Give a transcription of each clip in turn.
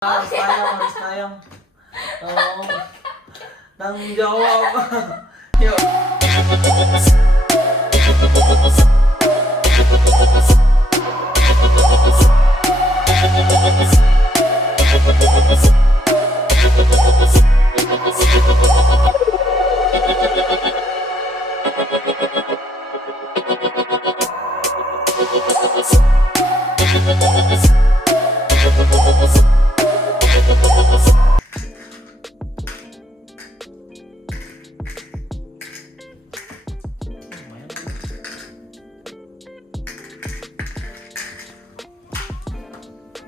Harus tayang. Oh, tanggung jawab. Yuk.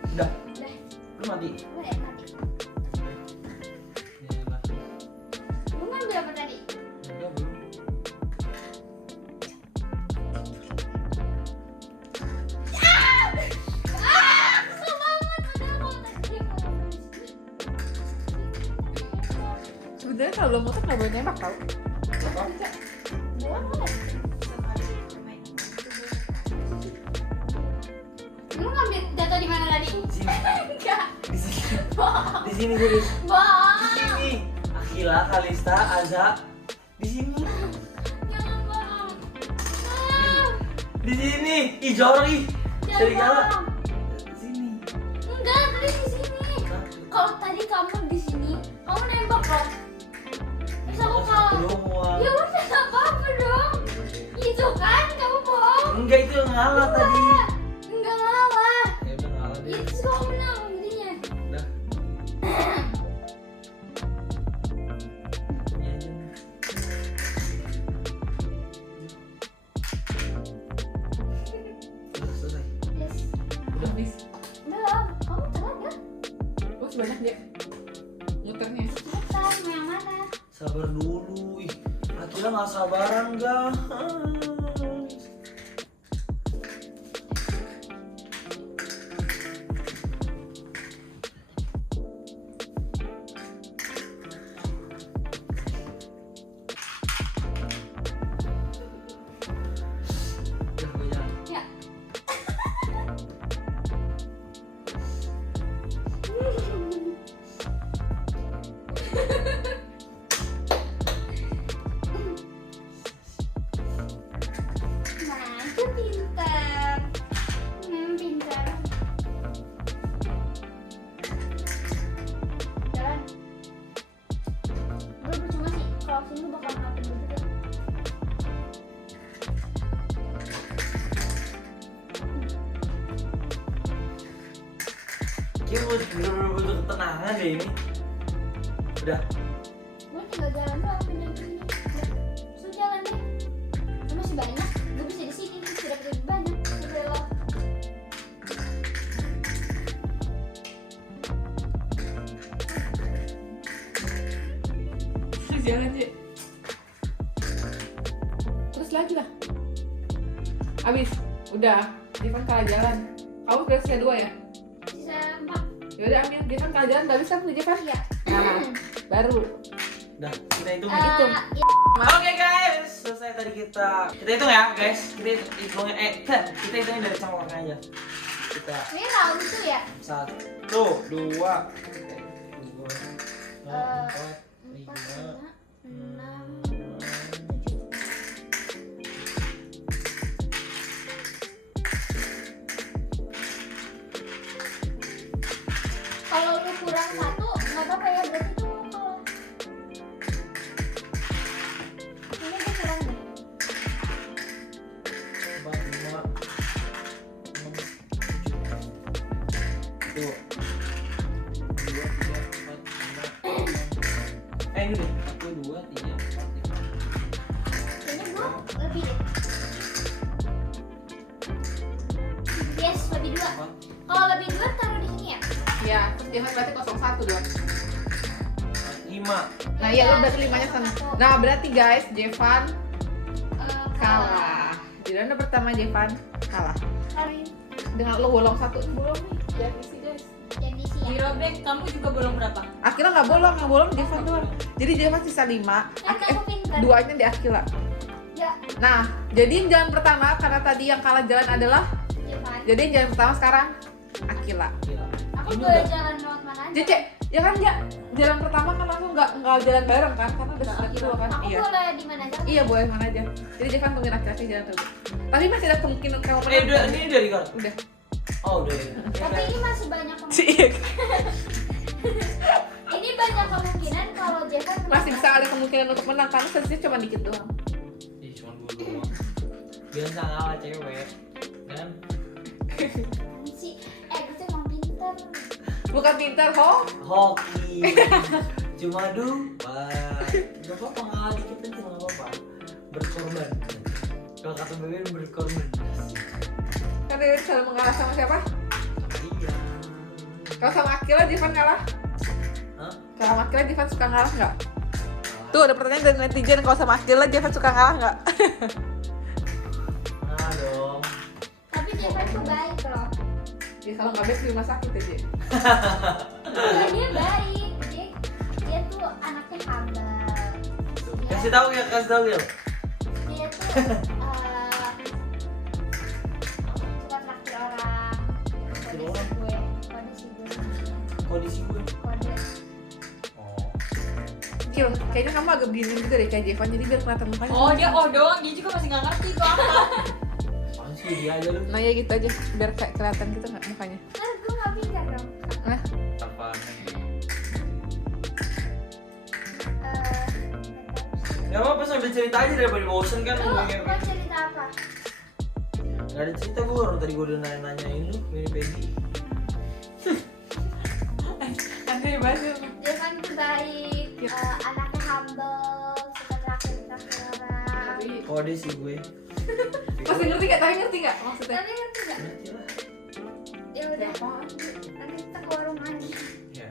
Udah. Lu mati. Udah mati. Lu kan berapa tadi? Udah belum. Kesel banget. Padahal kalau tadi dia kalau di sini. Sebenarnya kalau belum motor nggak boleh nembak tau. Apa? Boleh. Lu ngambil jatuh di mana tadi? Di sini. Enggak. Di sini. Bohong. Di sini Guris. Di Bohong. sini. Akila, Kalista, Aza. Di sini. Jangan bohong. Di sini. Ih, jorok ih. Jangan Serigala. bohong. Di sini. Enggak, tadi di sini. Kalau tadi kamu di sini, kamu nembak dong. Terus aku Satu kalau doang. ya udah nggak apa-apa dong. Itu kan kamu bohong. Enggak, itu yang ngalah tadi. Enggak ngalah. Ya udah ngalah Ya deh. terus kamu menang jadinya. Udah. Ini aja nih. Udah selesai. Yes. Udah. Habis. Belum. Kamu telat ya? Oh sebanyak dia. Muternya. Cepetan, mau yang mana? Sabar dulu. Ih, Akila nggak sabaran guys. Udah, gue jalan. Ya. Nah, itu pintar. Pintar. Jalan. Gue percuma sih, kalau sini bakal ngapain gitu. Kayaknya bener-bener butuh ketenangan deh ini. Udah. Gue tinggal jalan doang pindah sini. Terus jalan deh. Lu masih banyak. Gue bisa di sini bisa dapat lebih banyak. Udah lo. Terus jalan aja. Terus lagi lah. Habis. Udah. Jevan kalah jalan. Kamu berarti sisa 2 ya? Sisa 4. Ya udah ambil. Jevan kalah jalan. Gak bisa punya Jevan. Iya. Nah, baru. Udah, kita hitung. Hitung. Ya. Oke guys, selesai tadi kita hitung ya guys. Kita hitungnya kita hitungnya dari cangkok aja. Kita Ini round itu ya? 1, 2, 3, 4, 4, 5, 6, 7. Kalau lu kurang 1, nggak apa-apa ya, berarti itu lu kalah. Ini gue kurang deh. 4, 5, 6, 7. Tuh. 2, 3, 4, 5, 6. Ini deh. 1, 2, 3, 4, 5. Kayaknya gue lebih deh. Yes, lebih 2. Kalau lebih 2 taruh di sini ya? Ya, terus Jevan berarti 01 dong. 5. Nah iya lo berarti 5-nya sama. Nah berarti guys, Jevan kalah. Di ronde pertama Jevan kalah. Dengan lo bolong 1 bolong nih. Jangan isi guys. Yang di sini. Dirobek, kamu juga bolong berapa? Akila nggak bolong, yang bolong Jevan doang. Jadi Jevan sisa 5. Kan kamu pintar. 2-nya di Akila. Ya, Nah, jadi yang jalan pertama karena tadi yang kalah jalan adalah Jevan. jadi yang jalan pertama sekarang Akila. Aku Ini boleh udah. jalan lewat mana Jece, ya kan ya jalan pertama kan langsung nggak jalan bareng kan karena udah sudah gitu kan. Aku Iya. boleh di mana aja. Iya boleh mana aja. Jadi Jevan tungguin laki-laki jalan dulu. Tapi masih ada kemungkinan kamu Ini udah record. Udah. Oh udah. Tapi ini masih banyak kemungkinan. Sih. Ini banyak kemungkinan kalau Jevan Masih bisa ada kemungkinan untuk menang karena sesnya cuma dikit doang. Ih, cuma 2 doang. Biasa ngalah cewek. Kan? sih. Gue emang pinter. Bukan pintar, ho? Hoki. Cuma 2. Gak apa-apa ngalah dikit aja nggak apa-apa. Berkorban. Kalau kata Bebe berkorban. Karena dia selalu mengalah sama siapa? Iya. Kalau sama Akila, Jevan ngalah? Hah? Kalau sama Akila, Jevan suka ngalah nggak? Tuh ada pertanyaan dari netizen, kalau sama Akila, Jevan suka ngalah nggak? Nah dong. Tapi Jevan tuh baik loh. Ya kalau nggak baik di rumah sakit aja. Enggak, dia baik. Dia tuh anaknya humble. Kasih tahu ya, kasih tahu ya. Dia tuh suka traktir orang. Kondisi gue. Kondisi gue. Kode. Oh. Kil, kayaknya kamu agak begini gitu deh kayak Jevan, jadi biar kelihatan mukanya. Oh dia doang, dia juga masih nggak ngerti tuh apa. Apaan sih dia aja lu? Nah ya gitu aja, biar kayak kelihatan gitu nggak mukanya. Kan gue nggak pintar dong. Nah, Apaan? Eh, Gak apa-apa sambil cerita aja daripada bosen kan. Lu mau cerita apa? Gak ada cerita gue, orang tadi gue udah nanya-nanyain lu, mirip Peggy. aneh banget. Jevan tuh baik. Anaknya humble. Suka traktir orang. Kode sih gue. Masih ngerti nggak? Tapi ngerti nggak maksudnya? Tapi ngerti gak? Ngerti lah. Ya udah. Nanti kita ke warung lagi. Ya.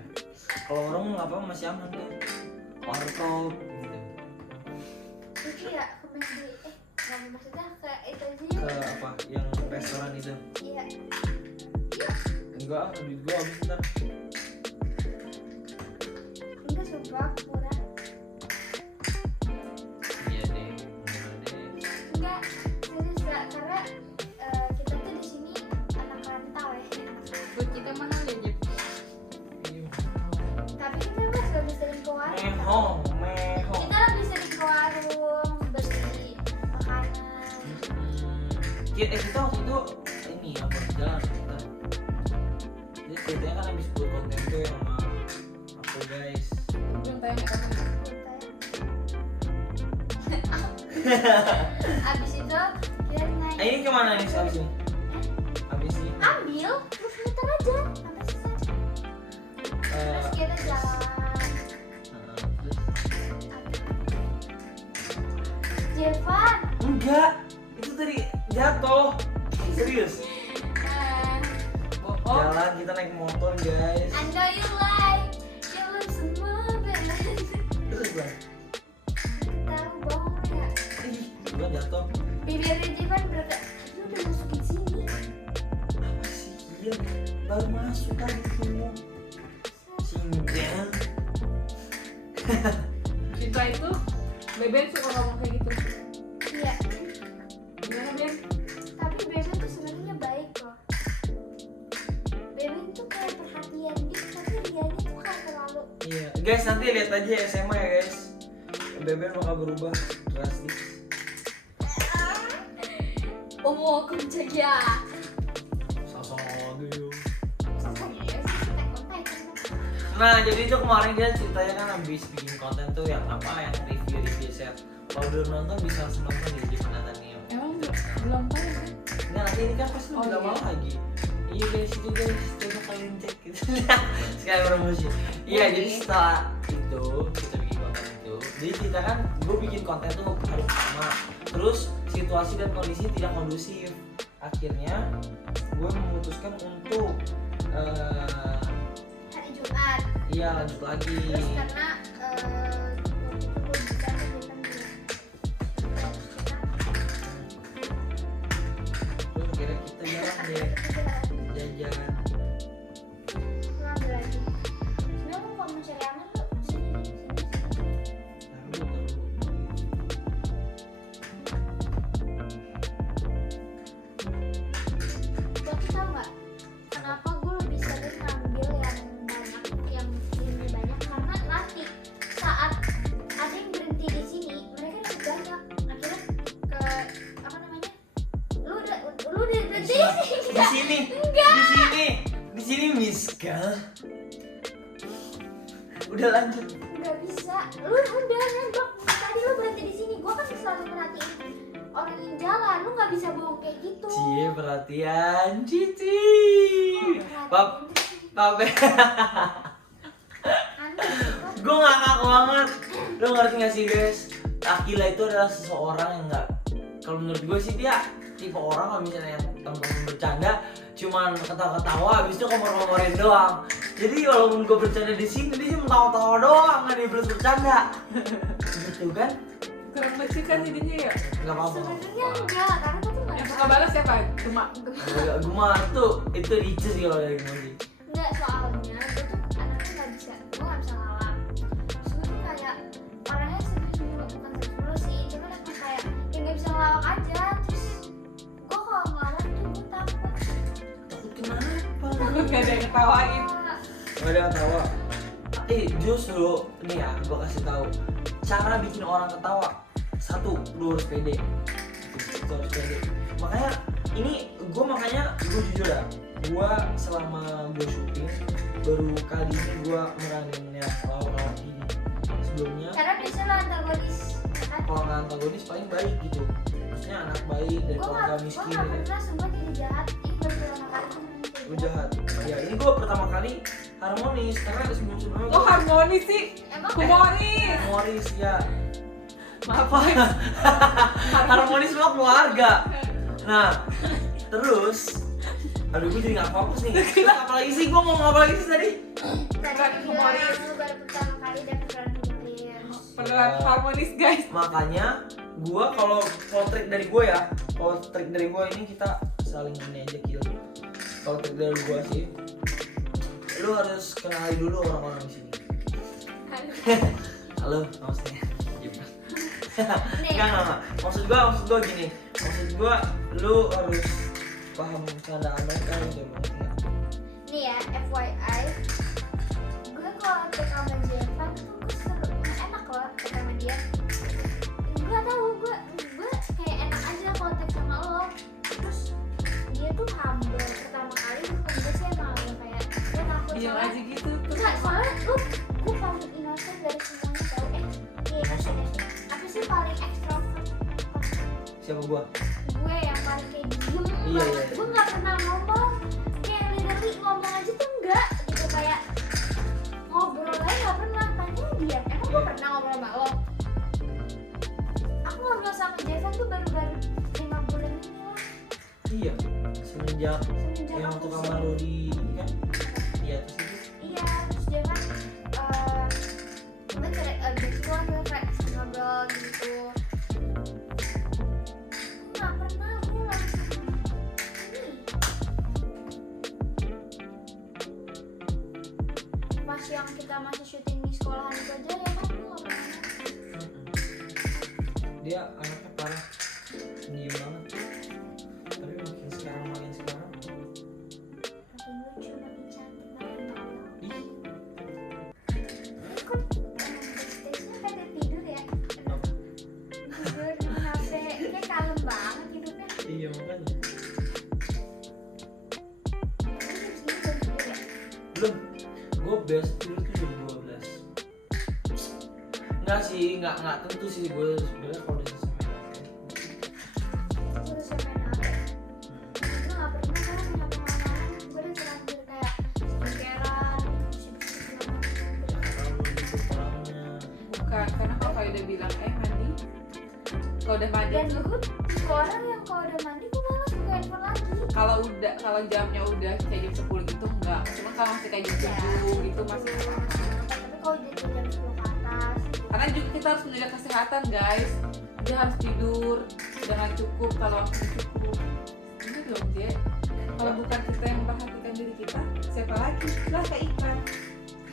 Kalau orang nggak apa masih aman deh. Warkop gitu. Itu ya ke McD. Nggak, maksudnya ke itu aja Ke yuk. apa? Yang restoran itu. Iya. Enggak, duit gue habis ntar. Enggak sumpah murah. Iya deh, murah deh. Enggak, serius gak? Karena kita tuh di sini anak rantau ya. Buat kita mahal ya Jep. Iya. Tapi kita mas lebih sering ke warung. Mehong. Kita lebih sering ke warung beli makanan. Kita waktu itu ini apa jalan kita. Jadi ceritanya kan habis buat konten tuh yang sama aku guys. Belum tanya kamu. Abis itu kita naik. Ini kemana nih abis ini? Abis ini? Ambil, terus muter aja sampai selesai. Terus kita jalan. Terus? Jevan, Enggak, itu tadi jatuh. Serius. Oh, Jalan kita naik motor guys. I know you like you look so moving. Terus gue, Tahu bohong ya? ih, gue jatuh. Bibirnya Jevan berkata, lu udah masukin sini. Apa sih? Iya, baru masuk tadi ketemu. Singgah. cinta itu Beben suka ngomong kayak gitu. Iya, Gimana Ben? tapi Beben tuh sebenarnya baik loh. Beben tuh kayak perhatian gitu, tapi dianya tuh kayak terlalu. Iya, guys nanti lihat aja SMA ya guys. Beben bakal berubah drastis. Omo kunjaya. Sosok dulu. Iya sih, kontak. Nah jadi itu kemarin dia ceritanya kan habis bikin konten tuh yang apa yang review set. Kalau udah nonton bisa langsung nonton di Natania. Emang belum tahu kan? Nah nanti ini kan pasti Oh, lebih lama iya. lagi. Iya guys itu guys coba kalian cek gitu. Sekali promosi. Iya jadi setelah itu kita bikin konten itu. Jadi kita kan gue bikin konten tuh hari pertama. Terus situasi dan kondisi tidak kondusif. Akhirnya gue memutuskan untuk Hari Jumat. iya lanjut lagi. Terus karena waktu itu gue bisa kegiatan dulu. Terus akhirnya kita jalan deh jajan. Ngambil lagi. Sebenarnya lu kalau mencari aman lu sini. Taruh. Tapi tau nggak? Kenapa gue lebih sering ngambil yang banyak, Udah lanjut. Nggak bisa. Lu udah nembak. Tadi lu berhenti di sini. Gua kan selalu perhatiin orang yang jalan. Lu nggak bisa bohong kayak gitu. Cie perhatian Cici. Pap, Perhatiin terus. Pap. Aneh. Gue gak ngaku banget. Lo ngerti gak sih guys? Akila itu adalah seseorang yang gak, kalau menurut gue sih dia tipe orang kalau misalnya temen-temen bercanda cuman ketawa-ketawa habis itu komor-komorin doang. Jadi walaupun gue bercanda di sini dia cuma tawa-tawa doang, gak dia belum bercanda. Gitu kan? Kurang lucu kan jadinya ya. Gak apa-apa. Sebenarnya enggak, karena tuh nggak Yang ada. suka balas siapa? Cuma Gue mah itu ricis sih kalau dari emoji. Enggak, soalnya gue tuh anaknya nggak bisa, gue nggak bisa ngelawak. Terus gue tuh kayak orangnya serius dulu, bukan serius dulu sih, cuma emang kayak ya nggak bisa ngelawak aja. Terus gue kalau ngelawak tuh gue takut. Takut kenapa? takut gak ada yang ketawain. Gak ada yang ketawa. Justru nih ya, gue kasih tahu cara bikin orang ketawa. Satu, lu harus pede. Lu harus pede. Makanya gue jujur ya, gue selama gue syuting baru kali ini gue meranin ya lawan ini. Sebelumnya Karena biasanya lo antagonis, kan? kalau nggak antagonis paling baik gitu. Maksudnya anak baik dari Gue keluarga nggak miskin. pernah semua jadi jahat. Ini baru pertama kali gue Lu jahat. Ya ini gue pertama kali harmonis karena sebelum-sebelumnya Kok harmonis sih? Emang Humoris. humoris ya. Maaf Boy. Harmonis sama keluarga. Nah, terus aduh gue jadi gak fokus nih. Terus apa lagi sih? Gue mau ngomong apa lagi sih tadi? tadi Humoris. bilang lu baru pertama kali dapet peran humoris. Beneran harmonis guys. Makanya gue kalau trik dari gue ya, kalau trik dari gue ini kita saling ini aja kill. Kalau trik dari gue sih, lu harus kenali dulu orang-orang di sini. Halo, maksudnya. Nih, Enggak. Maksud gua gini. Maksud gua lu harus paham candaan mereka gitu maksudnya. nih ya, FYI, gue kalau take sama Jevan tuh gue seru, enak loh take sama dia. Gue tahu gue kayak enak aja kalau take sama lo. Terus dia tuh humble. Pertama kali gue ketemu sih emang agak kayak dia takut Diam soalnya. aja gitu. Enggak, soalnya gue paling innocent dari semuanya tau. Iya innocent. Apa sih paling extrovert? Siapa gua? Gue yang paling kayak diem Iya, banget. iya. Gue nggak pernah ngomong, kayak literally ngomong aja tuh enggak gitu, kayak ngobrol aja nggak pernah. Tanya dia, emang gue pernah ngobrol sama lo? Aku ngobrol sama Jevan tuh baru-baru 5 bulan ini lah, Iya. Semenjak semenjak yang aku waktu kamar lu di ini kan di atas itu. iya. Terus dia kan gue kayak kayak ngobrol gitu. Nggak pernah gue langsung ini. Pas yang kita masih syuting di sekolahan itu aja ya kan gue nggak pernah. Dia anaknya parah. Diem banget. Tapi makin sekarang Makin lucu, makin cantik, makin tolong. ih, Ini kok backstage-nya kayak tidur ya? apa? Tidur di HP, kayak kalem banget hidupnya. Iya makanya. Ini jam segini belum tidur ya? Belum. Gua biasa tidur tuh jam 12. Enggak sih, enggak tentu sih gue sebenarnya kalau udah selesai main Terus saya main HP. Gue nggak pernah kan punya pengalaman. Gue udah terlanjur kayak skincarean, bersih-bersih segala macam. kalau gitu orangnya. Bukan, karena kalau kayak udah bilang mandi. Kalau udah mandi Dan tuh gue tipe orang yang kalau udah mandi gue malas buka handphone lagi. kalau jamnya udah kayak jam 10 gitu enggak. Cuma kalau masih kayak jam 7 gitu masih nggak apa-apa. Tapi kalau udah jam 10 ke atas, Karena juga kita harus menjaga kesehatan guys. Dia harus tidur dengan cukup kalau waktu cukup. Ini dong Je. Kalau bukan kita yang memperhatikan diri kita, siapa lagi? Lah kayak ikan.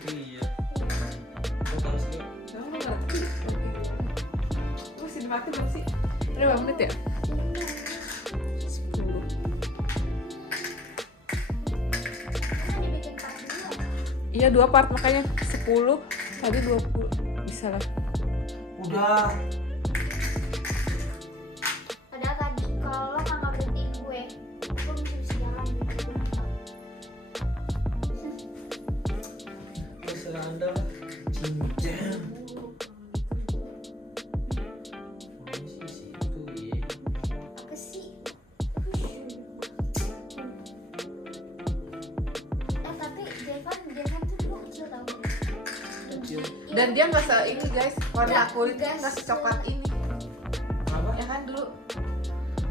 Iya. Gua harus lihat. Kamu nggak ngerti? Lu masih dimati belum sih? Udah berapa menit ya? 10. kan dibikin part dua. Iya 2 part makanya 10 tadi 20 bisa lah. Udah. Padahal tadi kalau lo nggak berhentiin gue bisa jalan gitu. terserah anda lah. Cincang. Mana sih situ ya? Apa sih? Tapi Jevan tuh dulu kecil tau. Kecil. Dan dia nggak ini guys, warna Nggak, kulitnya nggak nggak se- secoklat ini. Apa? Ya kan dulu.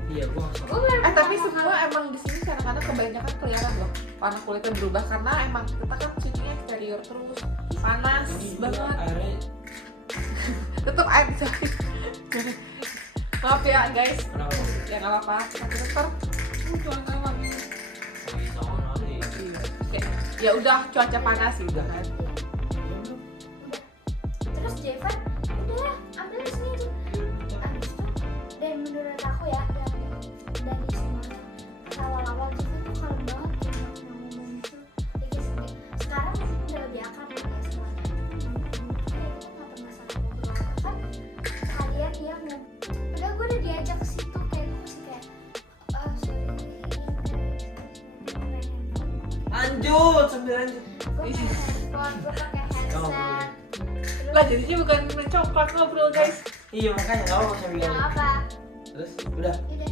Iya, gua nggak Gue suka. baru Tapi pertama semua emang di sini kadang-kadang kebanyakan kelihatan loh warna kulitnya berubah karena emang kita kan cucinya eksterior terus panas Ini juga banget. airnya Tetep air coy. Maaf ya guys, kenapa? ya nggak apa-apa. Tapi ntar cuaca lagi. Lagi sama kali. Kayak, ya udah cuaca panas gitu kan. Terus Jevan udah ambil di sini aja. Abis itu dan menurut aku ya yang dari semuanya awal-awal Jevan tuh kalem banget ya ngomong itu. Sekarang mungkin udah lebih akrab ya semuanya. Kayak kita nggak pernah salah ngobrol kan kalian dia mau udah gue udah diajak ke situ kayak gue masih kayak sorry Lanjut, sambil lanjut. gue pakai handphone gue pakai Kamu headset Lah jadinya bukan mencoklat ngobrol guys. Iya makanya nggak apa sambil nggak lanjut. apa Terus udah. udah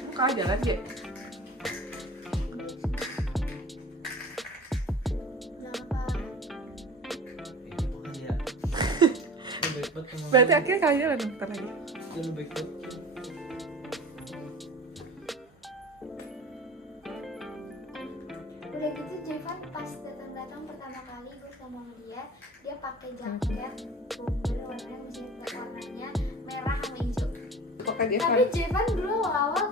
Buka aja kan ya. nggak apa Iya. Lu baik banget sama Berarti gua. akhirnya kalian jalan ntar lagi. Iya, lu baik banget. udah gitu Jevan pas datang pertama kali gue sama dia pakai jaket bomber warnanya misalnya warnanya merah sama hijau Pakai dia tapi Jevan dulu awal-awal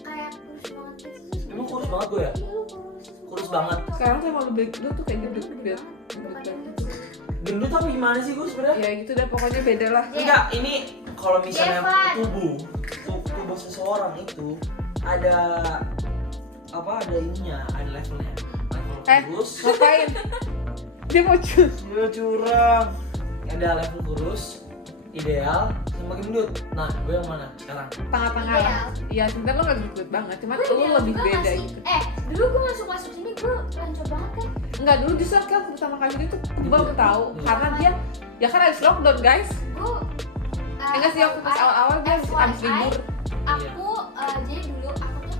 kayak kurus banget gitu terus Emang kurus banget gue ya? iya lu kurus Kurus banget. sekarang tuh emang lebih lu tuh kayak gendut gitu. bukan gendut sih. Gendut apa gimana sih gue sebenarnya? Ya gitu dah pokoknya beda lah. Enggak, ini kalau misalnya Jevan. tubuh seseorang itu ada apa? Ada ininya, ada levelnya. Level kurus. Ngapain? Dia mau cus. Dia curang. Ada level kurus, ideal, sama gendut. Nah, gue yang mana sekarang? Tengah-tengah lah. Iya sebenarnya lo gak gendut banget, cuman Gue lu bilang, lebih gue beda masih- gitu. dulu gue masuk sini gue lancar banget kan Enggak, dulu justru kan pertama kali dia tuh tebal Iya. tahu Iya. karena dia ya kan habis lockdown guys. gue Enggak sih waktu pas awal-awal dia habis libur. aku jadi dulu aku tuh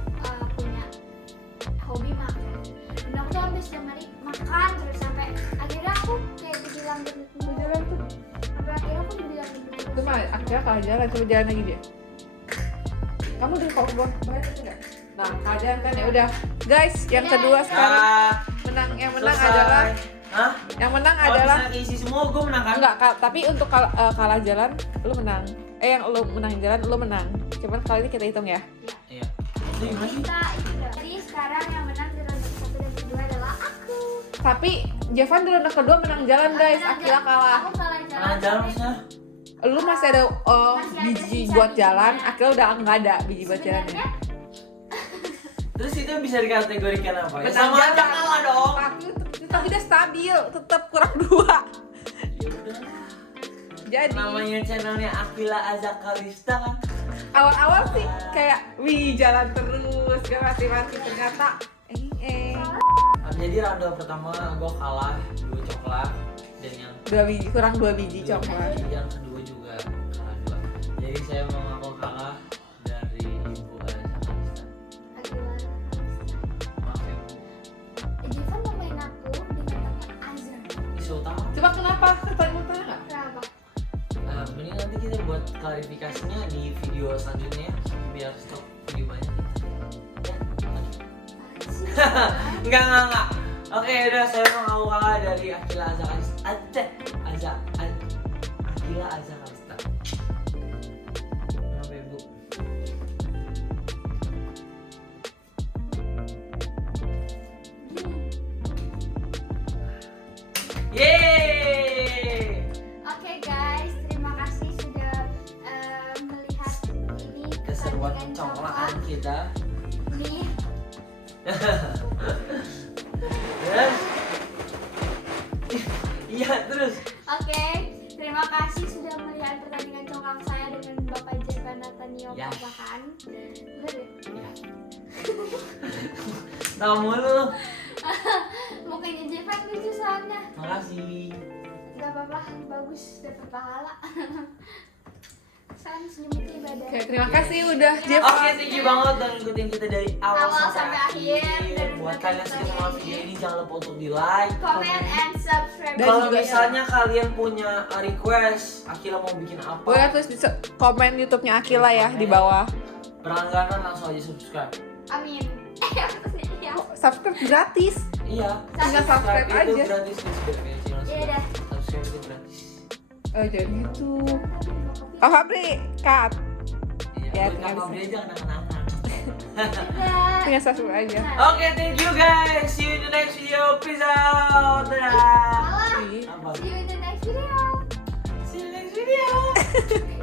punya hobi makan dan aku tuh hampir setiap hari makan terus sampai akhirnya aku kayak dibilang gendut mulu. Jalan tuh. Sampai akhirnya aku dibilang gendut Itu terus. mah akhirnya kalah jalan, coba jalan lagi dia. Kamu udah kalau buat bayar enggak? Nah, keadaan kan ya udah. Guys, yang Ya, kedua ya. sekarang Ah, yang menang selesai. adalah Hah? yang menang Kalau adalah misalnya isi semua gue menang kan? enggak, tapi untuk kalah jalan lu menang. Yang lu menang jalan lu menang. Cuman kali ini kita hitung ya. Iya. Itu gimana sih? Kita itu dah. Jadi sekarang yang menang di ronde 1 dan kedua adalah aku. Tapi Jevan di ronde kedua menang jalan guys, Menang Akila jalan. kalah. Aku kalah jalan. Nah, jalan tapi maksudnya? Lu masih ada Masih ada biji sisa buat bijinya. jalan, Akila udah enggak ada biji buat jalannya. sebenarnya Terus itu bisa dikategorikan apa? Ya Menang sama aja jalan. kalah dong. Tapi dia stabil, tetap kurang 2. Ya udah. Jadi Namanya channelnya Akila Azakalista kan? awal-awal sih kayak wih jalan terus, gak mati-mati ternyata Jadi ronde pertama gue kalah 2 coklat dan yang 2 biji, kurang 2 biji dua coklat. biji, yang kedua juga kalah 2. Jadi saya mengaku kalah dari Ibu Azakalista. Akila. Maaf ya Bu. Jevan namain aku dengan nama Azhar. Isu utama. Coba kenapa? Pertanyaan nggak? Kenapa? Mending nanti kita buat klarifikasinya di video selanjutnya ya, biar stop video banyak kita. Ya, oke. Enggak. Oke, udah saya mau kalah dari Akila Azakalista. Akila Azakalista. Kenapa Ibu? Yeay! Oke guys, terima kasih sudah melihat ini Keseruan pertandingan conglakan kita. Nih, Dan iya terus. oke, terima kasih sudah melihat pertandingan congkak saya dengan Bapak Jevan Nathaniel Ya. Papahan. Bener ya? Tamu lu. kasih. Gak apa-apa, bagus dapat pahala. Salam senyum itu ibadah. Oke, terima kasih udah Jeff. Oke, thank you banget udah ngikutin kita dari awal Awal sampai sampai akhir. Dan Buat udah kalian yang suka sama video ini jangan lupa untuk di like, Comment and subscribe. Dan Kalau juga misalnya kalian punya request, Akila mau bikin apa? Boleh tulis di komen YouTube-nya Akila ya di bawah. Berlangganan langsung aja subscribe. Amin. Ya. Subscribe gratis. Iya. Tinggal subscribe itu aja. gratis di channel Iya dah. Subscribe itu gratis. Oh jadi gitu. Oh Fabri, cut. Iya. Ya, Buat tinggal Kak Fabri aja kenang-kenangan. Dadah. Tinggal subscribe aja. Oke, thank you guys. See you in the next video. Peace out. Dadah. Salah. Ih. Apa? See you in the next video. See you in the next video.